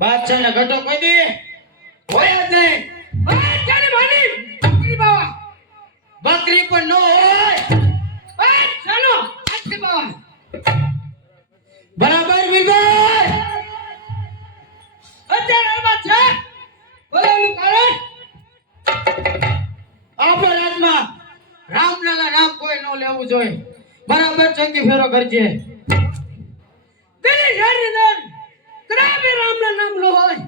બાદશાહ ને ઘટો કોઈ દી હોય જ નહીં. બાદશાહની માની બકરી બાવા બકરી પણ ન હોય. બાદશાહનો હાથી બાવા બરાબર વીરભાઈ. અત્યારે બાદશાહ બોલાવલું કારણ આપણા રાજમાં રામલાલા નામ કોઈ ન લેવું જોઈએ. બરાબર ચંકી ફેરો કરજે. તેની જારી દર કદાપી રામના નામ લો હોય.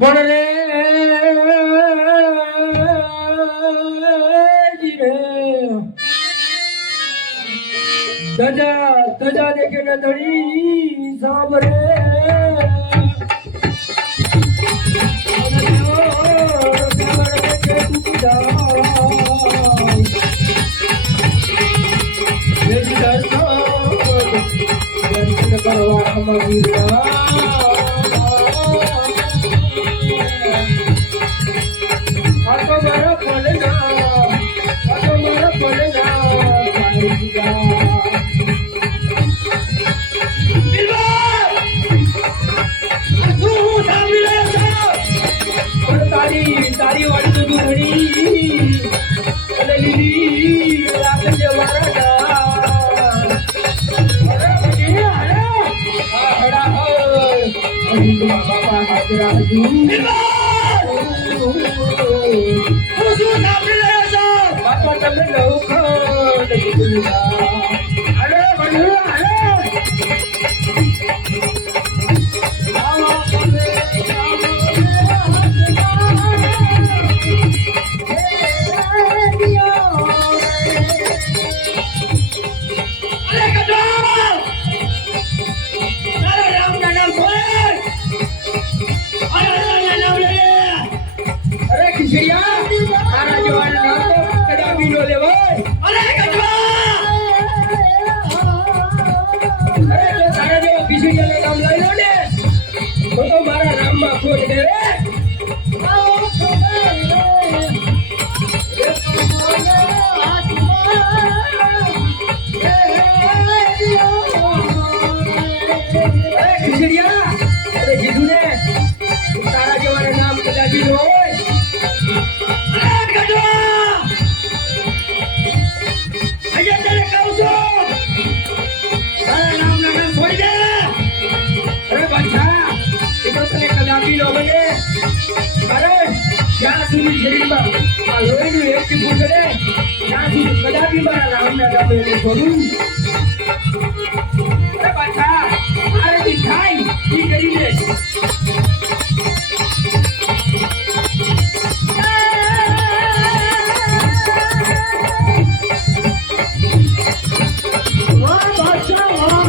બોલ રે જીરે તજા દેખે ન ધડી સાંભળે તારી વાળી તો ધણી અને લીલી રાત જે વાળા બાપા હાજરા બાપા તમે નવું અરે કદાપી મારા રામના ગામે છોડું. અરે પાછા આરતી થાય ઈ કરી લે. વાહ બાદશાહ વાહ.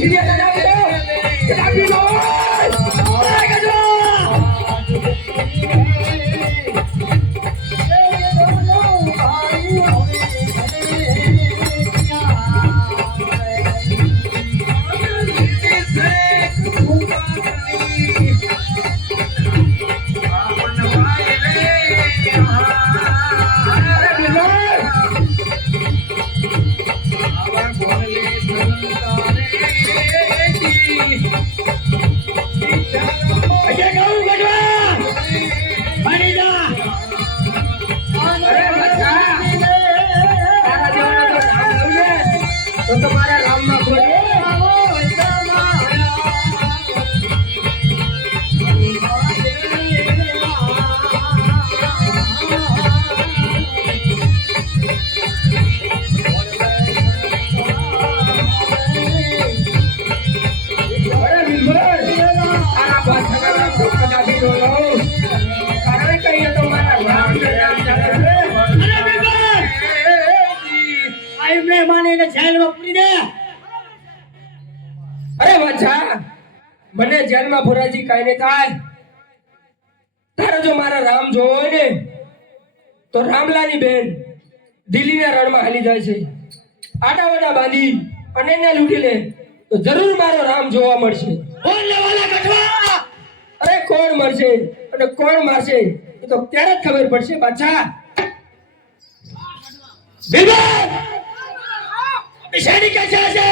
સીધા જાવ તો કદાપી નો અરે ગજવા મને જેલમાં ભરાજી કાઈ ને થાય તારે જો મારા રામ જોવો હોય ને તો રામલાની બેન દિલ્હીના રણમાં હાલી જાય છે આડાવડા બાંધી અને એને લૂંટી લે તો જરૂર મારો રામ જોવા મળશે બોલ લેવાલા ગઠવા અરે કોણ મળશે અને કોણ મારશે એ તો ત્યારે જ ખબર પડશે બાદશાહ બિલકુલ શેરી કે છે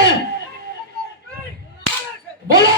બોલો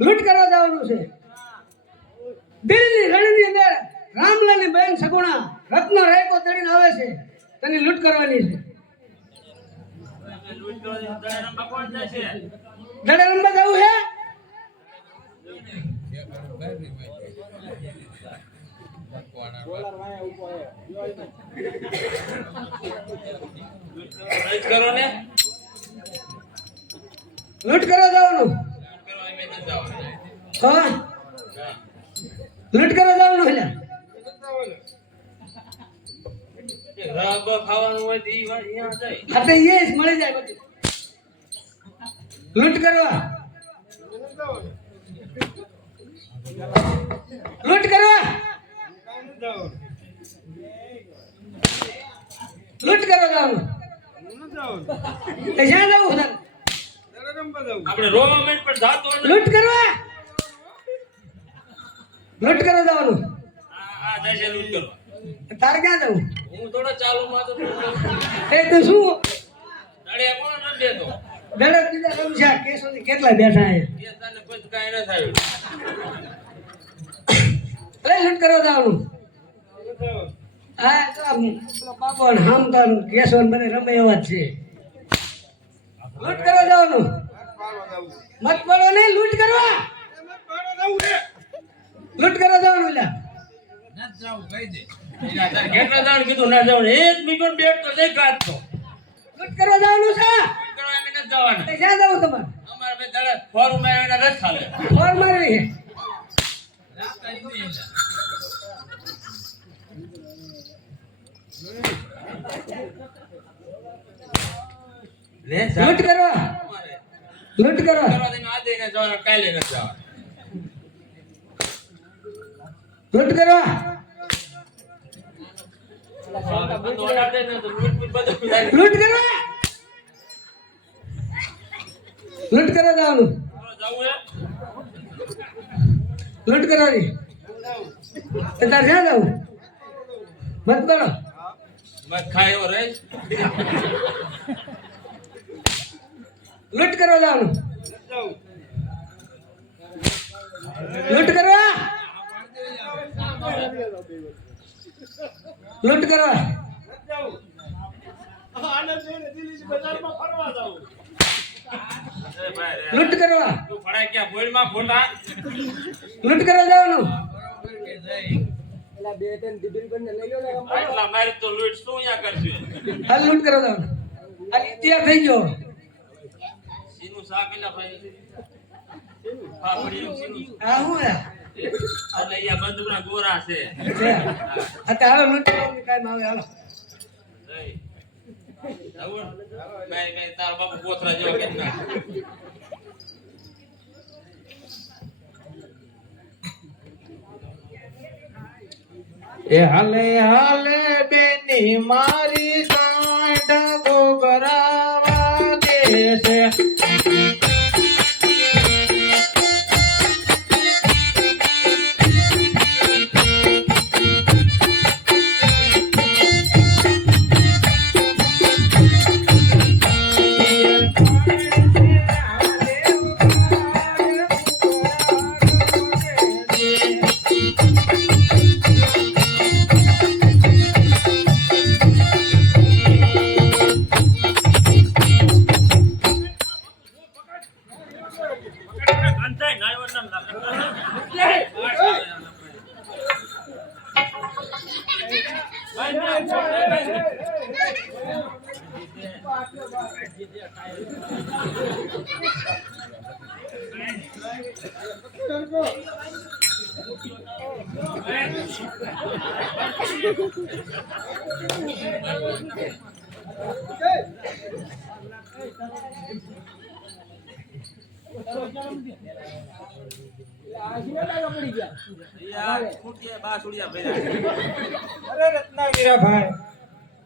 લૂંટ કરવા જવાનું છે દિલ્હી રણની અંદર રામલાની બેન સગુણા રત્ન રેકો ચડીને આવે છે તેની લૂંટ કરવાની છે દડે રંબા જવું છે લૂંટ કરવા જવાનું હા લૂંટ કરવા જવાનું એટલે હા તો એ જ મળી જાય બધું લૂંટ કરવા લૂંટ કરવા લૂંટ કરવા જવાનું જ્યાં જવું આપણે રોમામેન્ટ પર જાતો લૂંટ કરવા જવાનું આ દેશે લૂંટ કરવા તારે ક્યાં જવું હું થોડો ચાલુ માં તો એ તો શું દડે કોણ ન દેતો દડે બીજા રમશા કેસો કેટલા બેઠા છે કેસાને પછી કાઈ ન થાય અરે લૂંટ કરવા જવાનું હા તો પેલો બાપો ને હામતા કેસો મને રમે એવા જ છે લૂંટ કરવા જવાનું મત પાડો નહીં લૂંટ કરવા લૂંટ કરવા જવાનું લ્યા ના જાવ કહી દે કેટલા દાણ કીધું ના જવાનું એક મીટર બેટ તો જઈ કાઢતો લૂંટ કરવા જવાનું છે કરવા એમ નથી જવાનું તે જ્યાં જાવ તમારે અમાર બે દાડા ફોર મારવાના રસ ખાલે ફોર મારવી છે લૂંટ કરવા લૂંટ કરવા આજે ને જવાનું કાલે ન જવાનું લૂંટ કરવા લૂંટ કરવા લૂંટ કરવા જવાનું લૂંટ કરવાની તાર જ્યાં જવું મત કરો મત ખાયો રે લૂંટ કરવા જવાનું લૂંટ કરવા લૂંટ કરવા આને જોઈને દિલ્હી બજારમાં ફરવા જાવ. લૂંટ કરવા તું ફળાય ક્યાં બોલમાં ફોટા લૂંટ કરવા જવાનું આટલા મારી તો લૂંટ શું અહીંયા કરશે હાલ લૂંટ કરવા જવાનું આ તૈયાર થઈ ગયો સીનું શાક એલા ભાઈ પાપડીનું સીનું આ હું હે એટલે અહીંયા બંદૂકના ગોરા છે અત્યારે લૂંટ કરવાની કાઈ આવે હાલો મેં તાર બાપુ કોથરા જેવો કેમ ના એ હાલે હાલે બેની મારી કાંઠ ગોગરાવા દે છે અંતાય નાયો નામ અરે રત્નાગીરા ભાઈ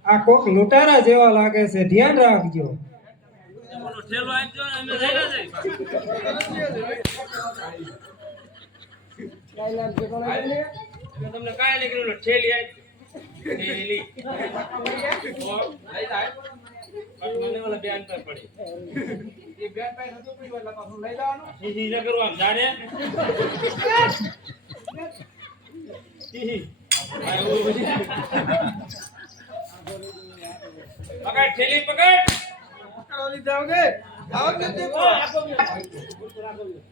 આ કોક લૂંટારા જેવા લાગે છે ધ્યાન રાખજો ઠેલો આપજો ને અમે જઈ ના જઈ તમને કાય નીકળ્યું ઠેલી આવી ઠેલી મને ઓલા બેન પર પડી એ બેન પાસે નતું પડ્યું એટલે પાછું લઈ જવાનું સીધી જ કરવાનું જાણે સીધી પકડ ઠેલી પકડ ઓલી જાઓગે દાવત નથી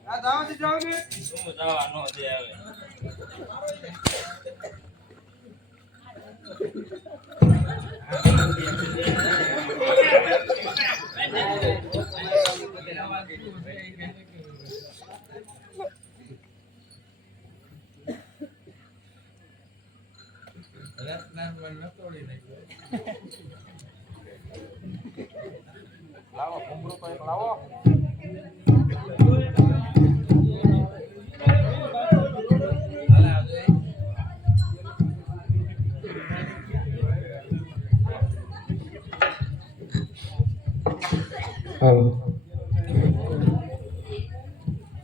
આ દાવત જાઓગે શું જવા નો દે આવે લાવો ભૂંગળું તો એક લાવો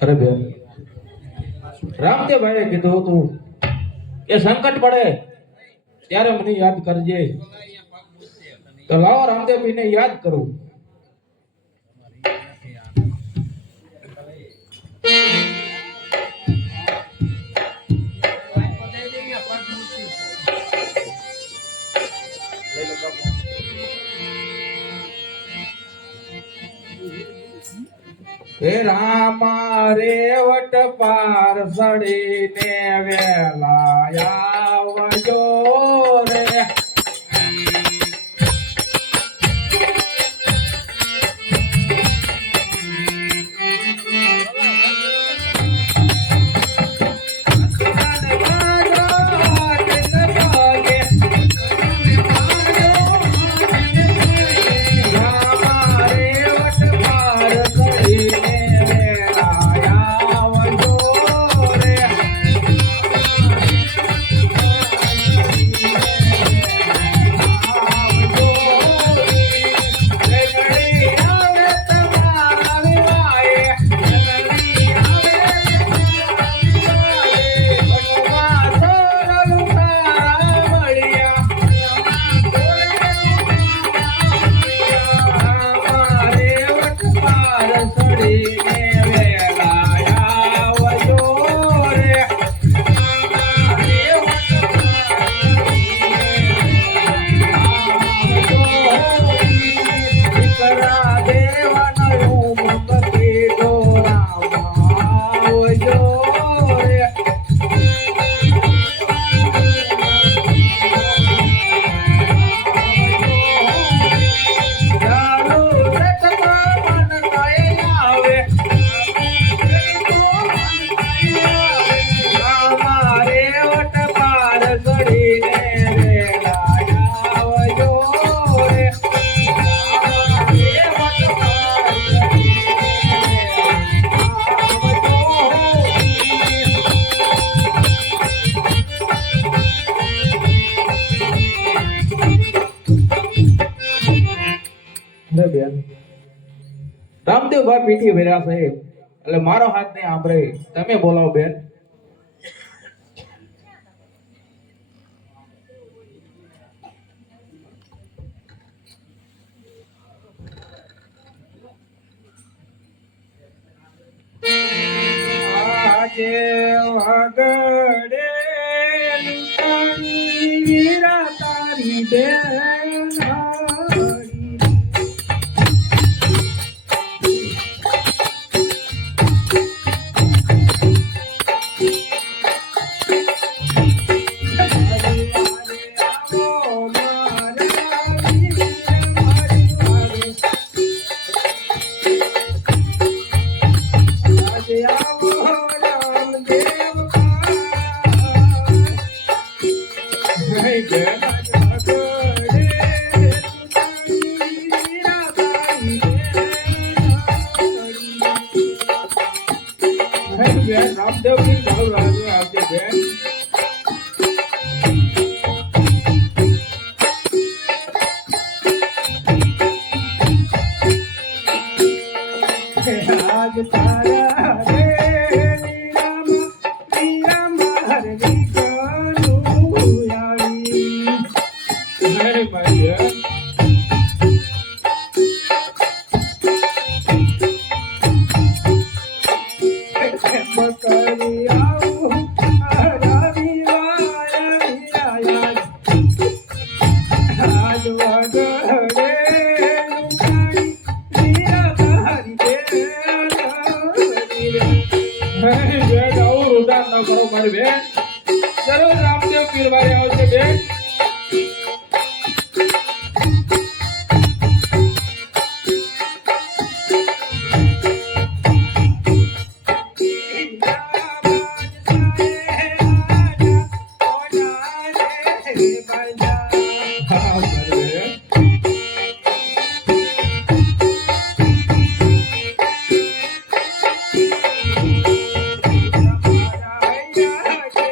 અરે બેન રામદેવભાઈએ કીધું હતું કે સંકટ પડે ત્યારે મને યાદ કરજે તો લાવો રામદેવભાઈને યાદ કરું હે રામા રેવટ પાર સડીને વેલા આવજો રે છે બેન રામદેવભાઈ પીઠી ભર્યા છે એટલે મારો હાથ નહીં આંભળે તમે બોલાવો બેન આજે વાગડે લૂંટાણી વીરા તારી બેન બેન રામદેવજી ઘણું રાજુ આપજે બેન આજ તારા રે વીરા મારી કનું આવી નહીં મારી બેન કરી આવું રવિ વાયા આજ વગડે વીરા તારી બેન નહીં બેન આવું રુદાન ન કરો મારી બેન જરૂર રામદેવ પીરવારે આવશે બેન હા મારી બેન Yeah.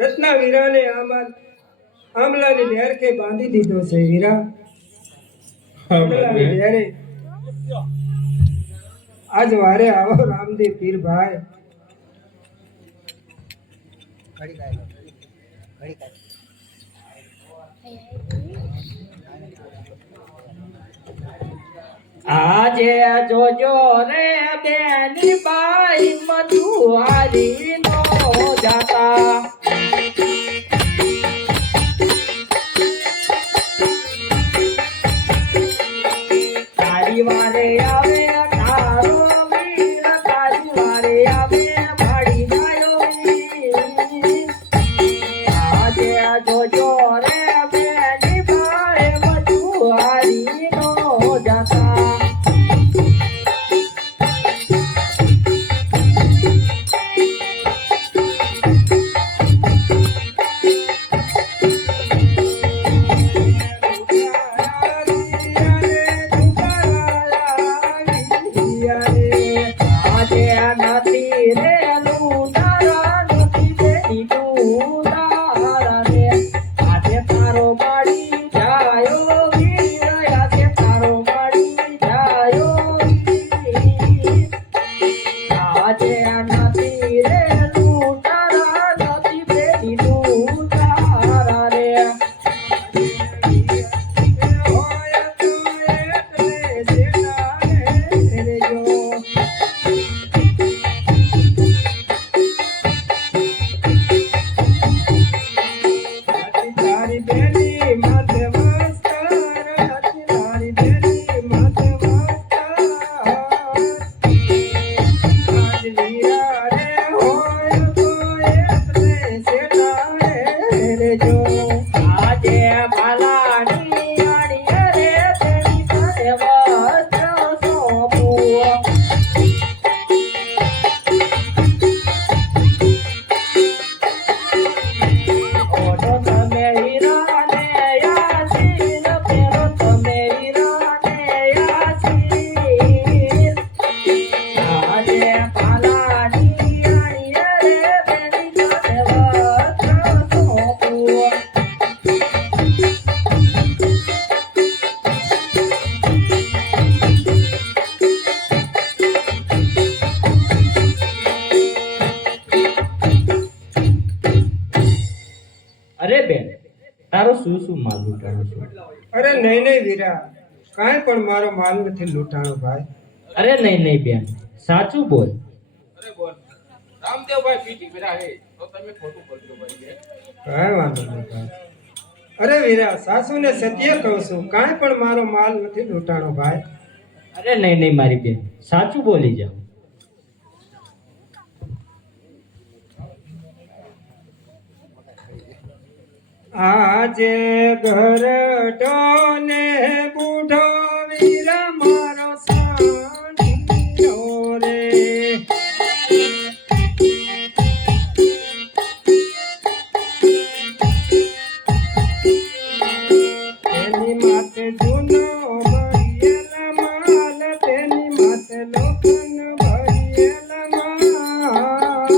રત્ના વીરાને આંબલાની નેરકે બાંધી દીધો છે વીરા. આંબલાની નેરે આજ વારે આવો રામદેવ પીર ભાઈ. આજે જોજો રે બેની બાઈ મધુઆરી નો જાતા તારી વારે આવે તારો વીર તારી વારે આવે ભાડી માયો વીર. આજે જોજો રે બેની બાઈ મધુઆરી નો જાતા નથી રે લુનારા નથી બેની લુનારા રે. આજે તારો માડી જાયો વીર આજે તારો માડી જાયો વીર. આજે નથી રે લુનારા નથી બેની લુનારા રે. હોય તો એટલે સેનાને રેજો. તારી બેની માથે મસ્તર, તારી બેની માથે મસ્તર. આજ વીરા રે હોય તો એટલે સેનાને રેજો. આજે ભાલાની આણીએ રે તેની પાસે વસ્ત્ર સોંપું. ઓઢો તમે હીરાને યાસીન પહેરો તમે હીરાને યાસીન. આજે ભાલાની આણીએ રે તેની પાસે વસ્ત્ર સોંપું. અરે બેન તારો શું માલ લૂંટાણો છે? અરે નહીં નહીં વીરા, કાંઈ પણ મારો માલ નથી લૂંટાણો ભાઈ. અરે નહીં બેન સાચું બોલ. અરે બોલ રામદેવભાઈ પીટી ફેરા હે તો તમે ખોટું બોલજો ભાઈ બેન. કાંઈ વાંધો નહીં ભાઈ. અરે વીરા, સાસુને સત્ય કહું છું, કાંઈ પણ મારો માલ નથી લૂંટાણો ભાઈ. અરે નહીં મારી બેન સાચું બોલી જાઓ. આજે ઘરટો ને બુઢો વીરા મારો સાંઢિયો રે. તેની માથે જૂનો ભરિયેલા માલ, તેની માથે લોખંડ ભરિયેલા માલ.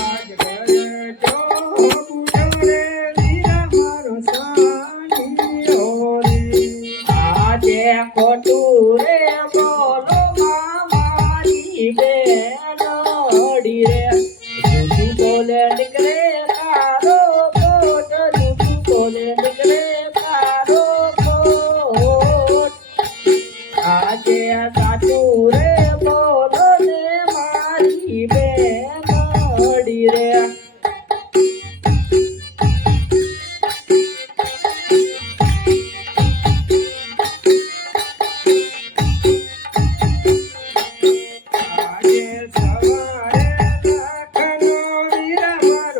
આજ ઘરટો બુઢો રે વીરા મારો સાંઢિયો રે. આજે ખોટું રે બોલો મારી બેનડી રે. જૂઠું બોલે નીકળે તારો કોટ, જૂઠું બોલે નીકળે તારો કોટ. આજે સાચું રે બોલો ને મારી બેનડી રે. આજે સવારે લાખનો વીરા મારો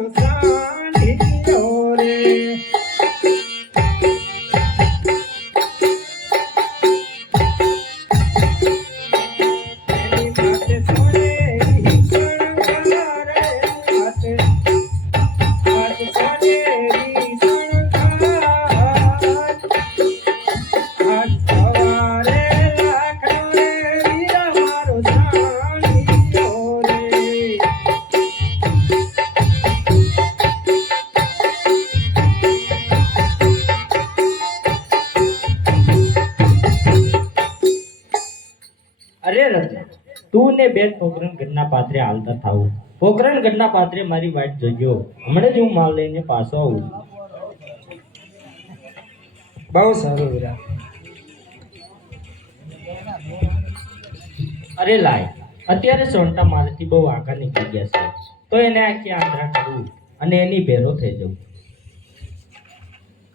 પોકરણગઢના પાત્રે હાલતા થાવું. પોકરણગઢના પાત્રે મારી વાટ જોજો. હમણાં જ હું માલ લઈને પાછો આવું છું. બહુ સારું વીરા. અરે લાય, અત્યારે સોનટા મારાથી બહુ આગળ નીકળી ગયા છે, તો એને આખી આંધ્રા કરું અને એની ભેરો થઈ જવું.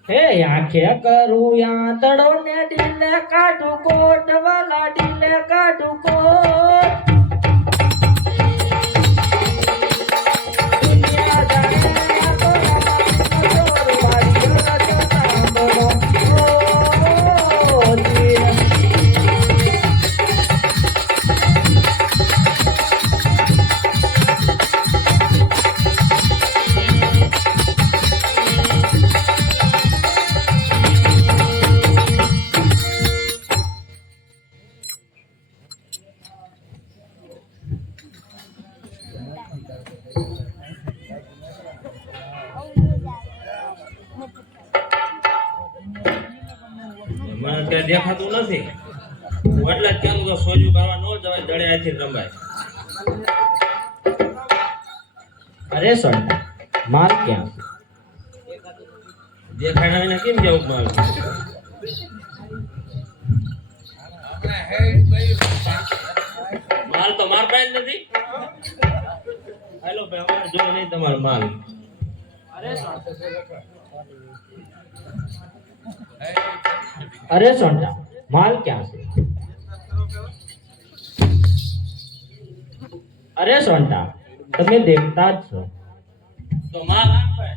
હે આંખે કરું આંતડો ને ડીલે કાઢું કોટ વાલા ડીલે કાઢું કોટ. દુનિયા જાણે આ તો રામાનો વાડીઓ રચના બોલો. ઓ જી. મને ત્યાં દેખાતું નથી એટલે જ કેમ તો સોજું કરવા ન જવાય દડે આથી રમાય. અરે સોનટા, માલ ક્યાં છે? દેખાડા વિના કેમ જવું મારું? માલ તો માર પાસે જ નથી. હાલો ભાઈ, અમારે જોયું નહીં તમારો માલ. અરે સોનટા, માલ ક્યાં છે? અરે સોનટા, તમે દેખતા જ છો. તો માલ આપે.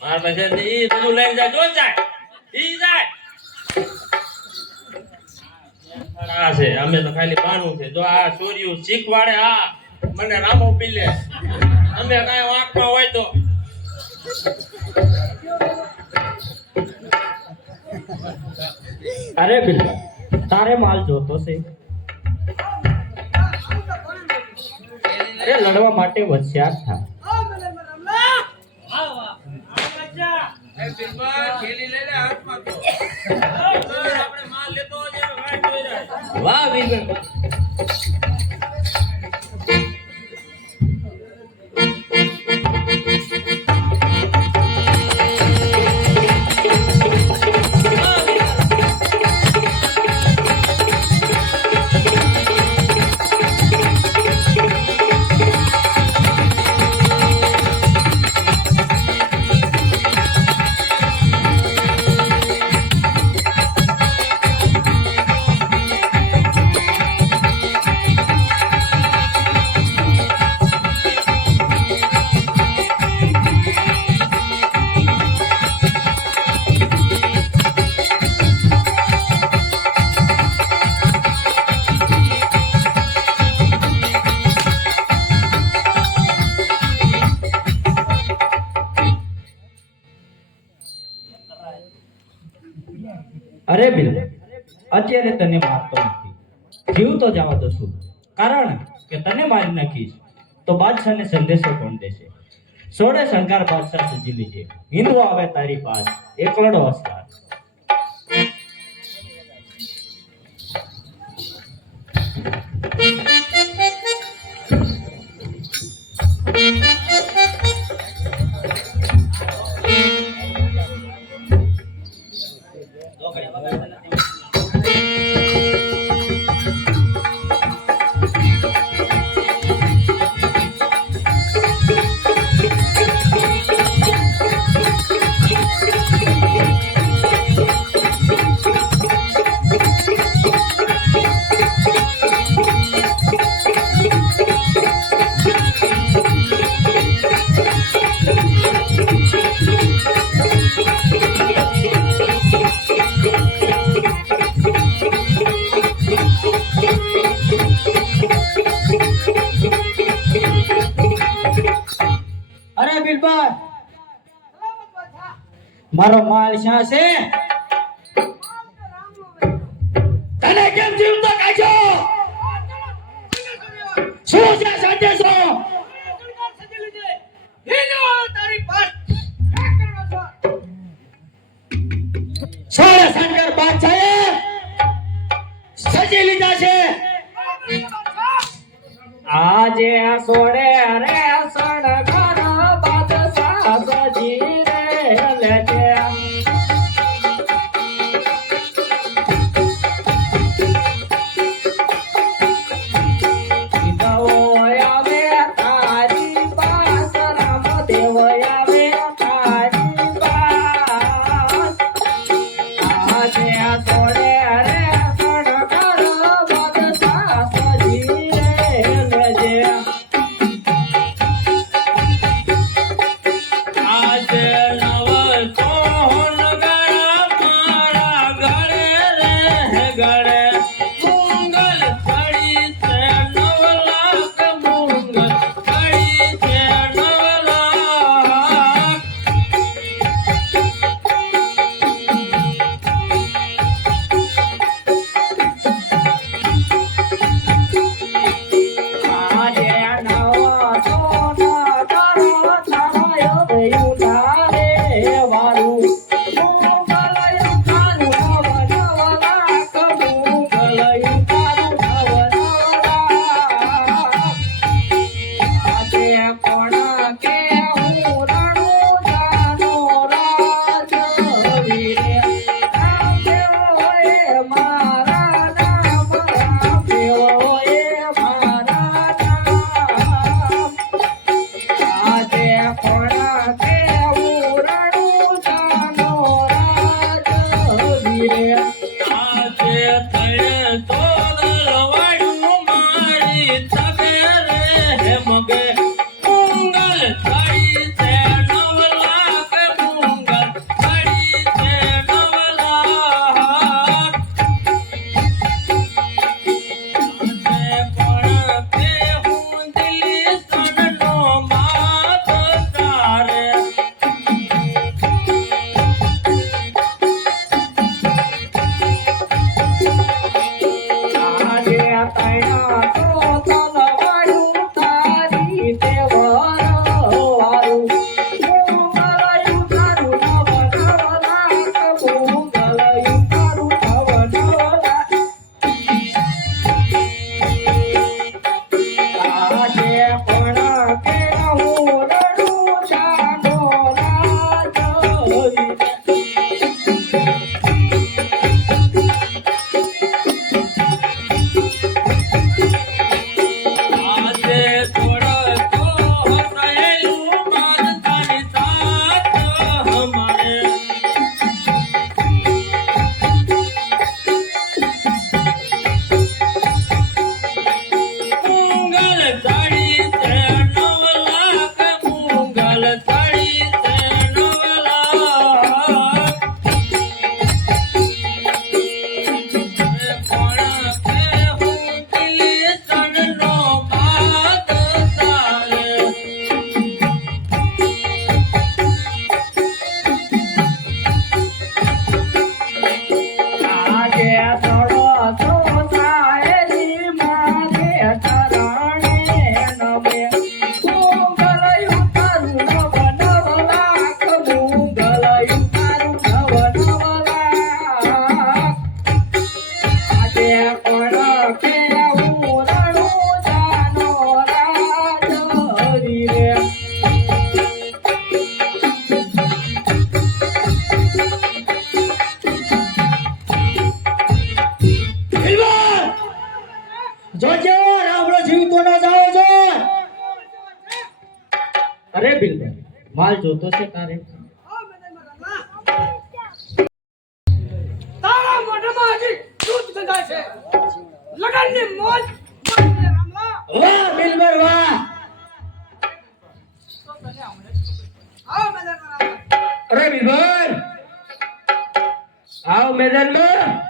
માર પાસે ઈ બધું લઈને જાય. જો જાય ઈ જાય. આ છે અમે તો ખાલી પાણું છે. જો આ ચોર્યું શીખવાડે. આ મને રામો પી લે. અમે કાંઈ વાંકમાં હોય તો અરે બિલ્લા, તારે માલ જોતો છે? અરે લડવા માટે હોશિયાર થા. વાહ વીર. અરે બિલ્લા, અત્યારે તને મારતો નથી, જીવ તો જવા દો છું. કારણ કે તને મારી નાખીશ તો બાદશાહને સંદેશો કોણ દેશે? સોળે શંકર બાદશાહ સજી લીજે. હિન્દુ આવે તારી પાસ એકલડો અસવાર. અરે બિલબા, મારો માલ શા છે? તને કેમ જીવતો કાઢ્યો? શું છે સંદેશો? સોળે શંકર બાદશાહે સજી લીધા છે આજે સોડે રે સણગાર બાદશાહ સજી રે લેજે અરે બિલકુલ માલ જોતો છે તારે તારા મોઢામાં હજી દૂધ ગંધાય છે લગનની મોજ રામલા વાહ બિલબર વાહ આવ મેદાનમાં અરે બિલબર આવ મેદાનમાં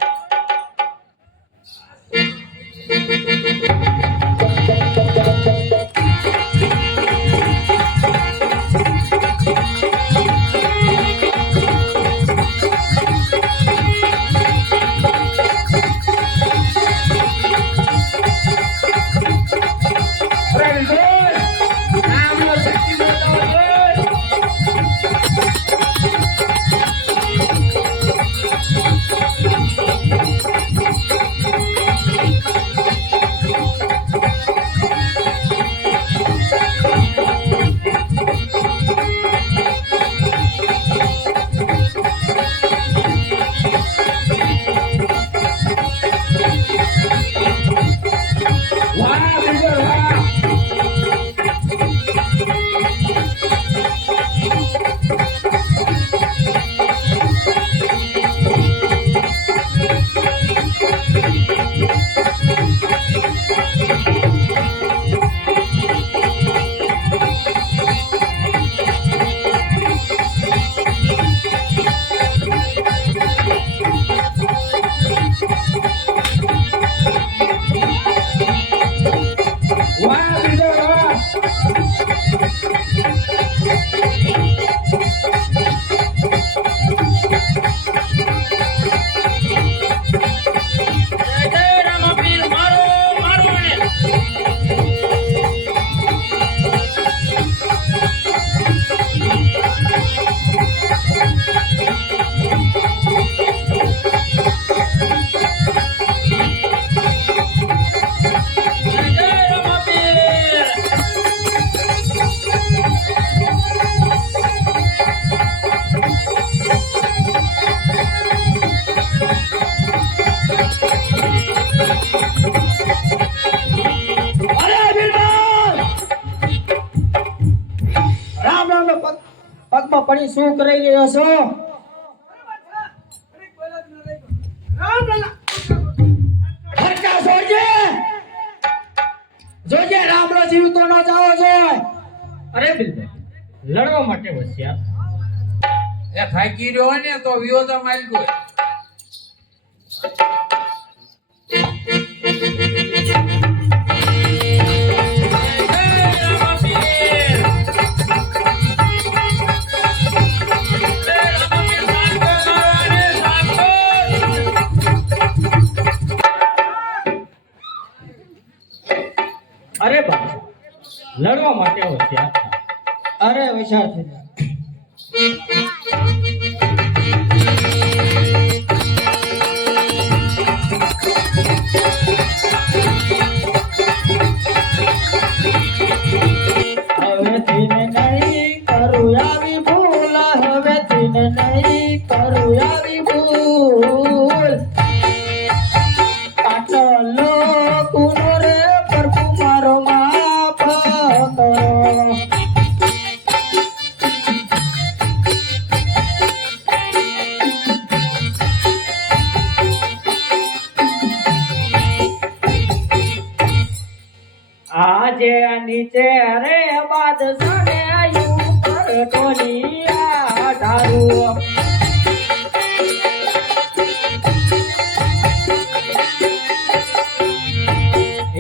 વાહ બીજો વાહ. જય જય રામાપીર મારો મારો ને જય જય રામાપીર અરે બિરબલ! રામ રામ ને પગમાં પડી શું કરી રહ્યો છો? હરકા છોડજે! જોજે રામનો જીવ તો ન જાવો જોઈએ. અરે બિલકુલ લડવા માટે હોશિયાર. એ થાકી રહ્યો હોય ને તો વિયોજા મારી ગયો. અરે બાપ લડવા માટે હોશિયાર થા. અરે વિચાર થઈ જા. હવેથી ને નહીં કરું આવી ભૂલ, હવેથી ને નહીં કરું આવી ભૂલ. પાટલો કુનો રે પ્રભુ મારો માફ કરો. આજે નીચે રે બાદશાહને ઉપર ટોલિયા ઢારું.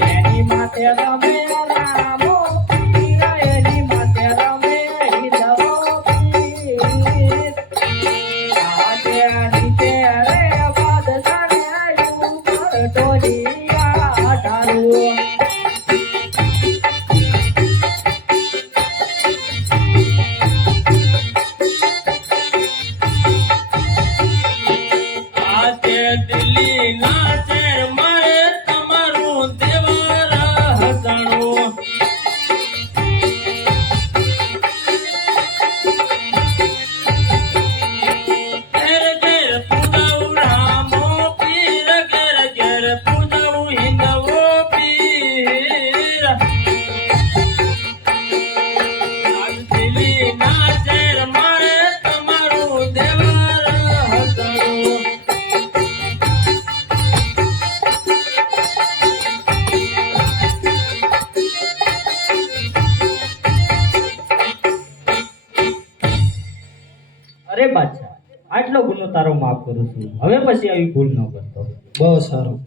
એની માથે રમે રામો પીર, એની માથે રમે હિંદવો પીર. આજે નીચે રે બાદશાહને ઉપર ટોલિયા ઢારું. આજે દિલ્હી ના શેર મારે તમારું દેવર હસણું ઘેર ઘેર પૂજાવું રામો પીર, ઘેર ઘેર પૂજાવું હિંદવો પીર. આજ દિલ્હી ના શેર મારે તમારું દેવર હસણું અરે બાદશાહ આટલો ગુનો તારો માફ કરું છું. હવે પછી આવી ભૂલ ન કરતો. બહુ સારું.